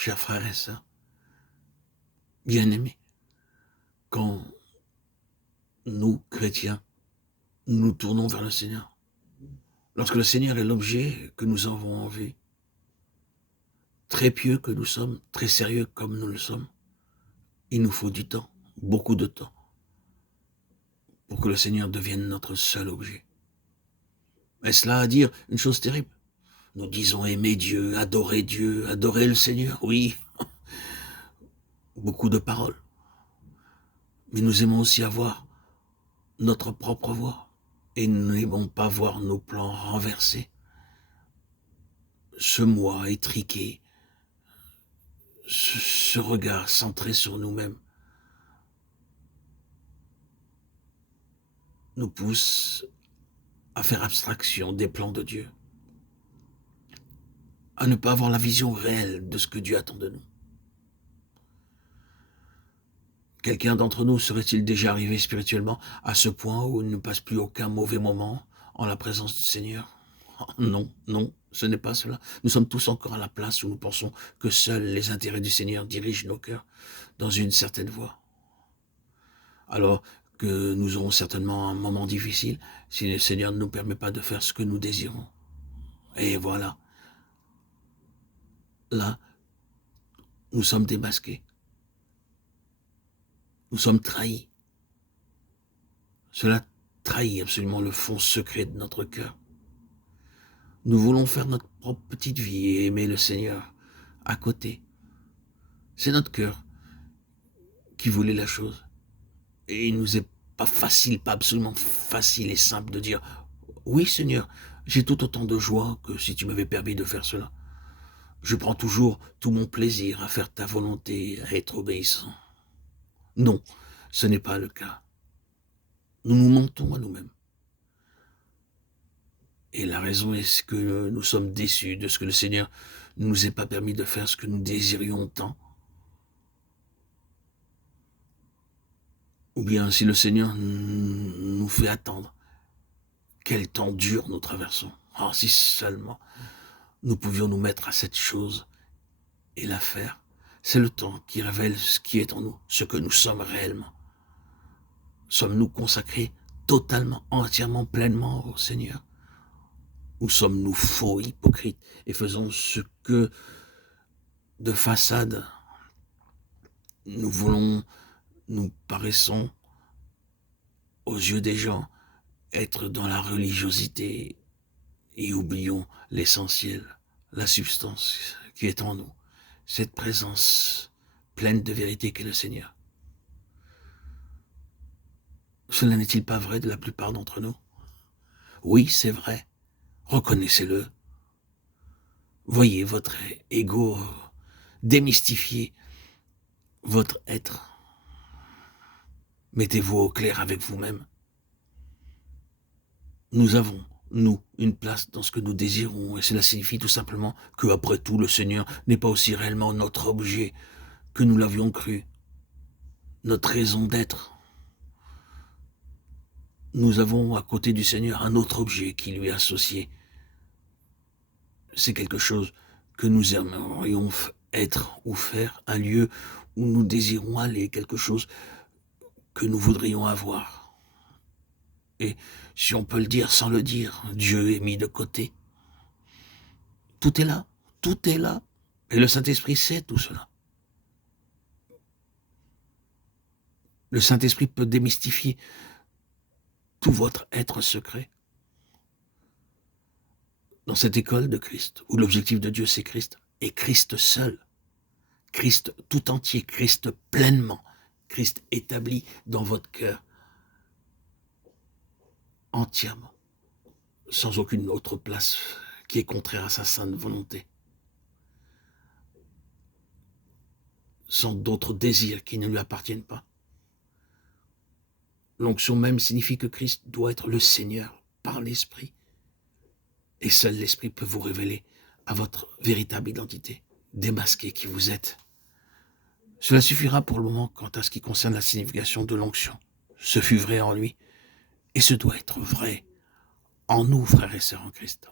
chers frères et sœurs, bien-aimés, quand nous, chrétiens, nous tournons vers le Seigneur, lorsque le Seigneur est l'objet que nous avons en vue, très pieux que nous sommes, très sérieux comme nous le sommes, il nous faut du temps, beaucoup de temps, pour que le Seigneur devienne notre seul objet. Est-ce là à dire une chose terrible? Nous disons aimer Dieu, adorer le Seigneur, oui, beaucoup de paroles. Mais nous aimons aussi avoir notre propre voix. Et nous n'aimons pas voir nos plans renversés. Ce moi étriqué, ce regard centré sur nous-mêmes, nous pousse à faire abstraction des plans de Dieu, à ne pas avoir la vision réelle de ce que Dieu attend de nous. Quelqu'un d'entre nous serait-il déjà arrivé spirituellement à ce point où il ne passe plus aucun mauvais moment en la présence du Seigneur? Non, non, ce n'est pas cela. Nous sommes tous encore à la place où nous pensons que seuls les intérêts du Seigneur dirigent nos cœurs dans une certaine voie. Alors que nous aurons certainement un moment difficile si le Seigneur ne nous permet pas de faire ce que nous désirons. Et voilà. Là, nous sommes démasqués. Nous sommes trahis. Cela trahit absolument le fond secret de notre cœur. Nous voulons faire notre propre petite vie et aimer le Seigneur à côté. C'est notre cœur qui voulait la chose. Et il nous est pas facile, pas absolument facile et simple de dire « Oui Seigneur, j'ai tout autant de joie que si tu m'avais permis de faire cela. Je prends toujours tout mon plaisir à faire ta volonté, à être obéissant. » Non, ce n'est pas le cas. Nous nous mentons à nous-mêmes. Et la raison est que nous sommes déçus de ce que le Seigneur ne nous ait pas permis de faire ce que nous désirions tant. Ou bien si le Seigneur nous fait attendre, quel temps dur nous traversons. Oh, si seulement nous pouvions nous mettre à cette chose et la faire. C'est le temps qui révèle ce qui est en nous, ce que nous sommes réellement. Sommes-nous consacrés totalement, entièrement, pleinement au Seigneur? Ou sommes-nous faux, hypocrites, et faisons ce que, de façade, nous voulons, nous paraissons, aux yeux des gens, être dans la religiosité, et oublions l'essentiel, la substance qui est en nous, cette présence pleine de vérité qu'est le Seigneur. Cela n'est-il pas vrai de la plupart d'entre nous? Oui, c'est vrai. Reconnaissez-le. Voyez votre ego démystifier votre être. Mettez-vous au clair avec vous-même. Nous avons, nous, une place dans ce que nous désirons, et cela signifie tout simplement que, après tout, le Seigneur n'est pas aussi réellement notre objet que nous l'avions cru, notre raison d'être. Nous avons à côté du Seigneur un autre objet qui lui est associé. C'est quelque chose que nous aimerions être ou faire, un lieu où nous désirons aller, quelque chose que nous voudrions avoir. Et si on peut le dire sans le dire, Dieu est mis de côté. Tout est là, tout est là. Et le Saint-Esprit sait tout cela. Le Saint-Esprit peut démystifier tout votre être secret. Dans cette école de Christ, où l'objectif de Dieu c'est Christ, et Christ seul, Christ tout entier, Christ pleinement, Christ établi dans votre cœur, entièrement, sans aucune autre place qui est contraire à sa sainte volonté, sans d'autres désirs qui ne lui appartiennent pas. L'onction même signifie que Christ doit être le Seigneur par l'Esprit. Et seul l'Esprit peut vous révéler à votre véritable identité, démasquée qui vous êtes. Cela suffira pour le moment quant à ce qui concerne la signification de l'onction. Ce fut vrai en lui, et ce doit être vrai en nous, frères et sœurs en Christ.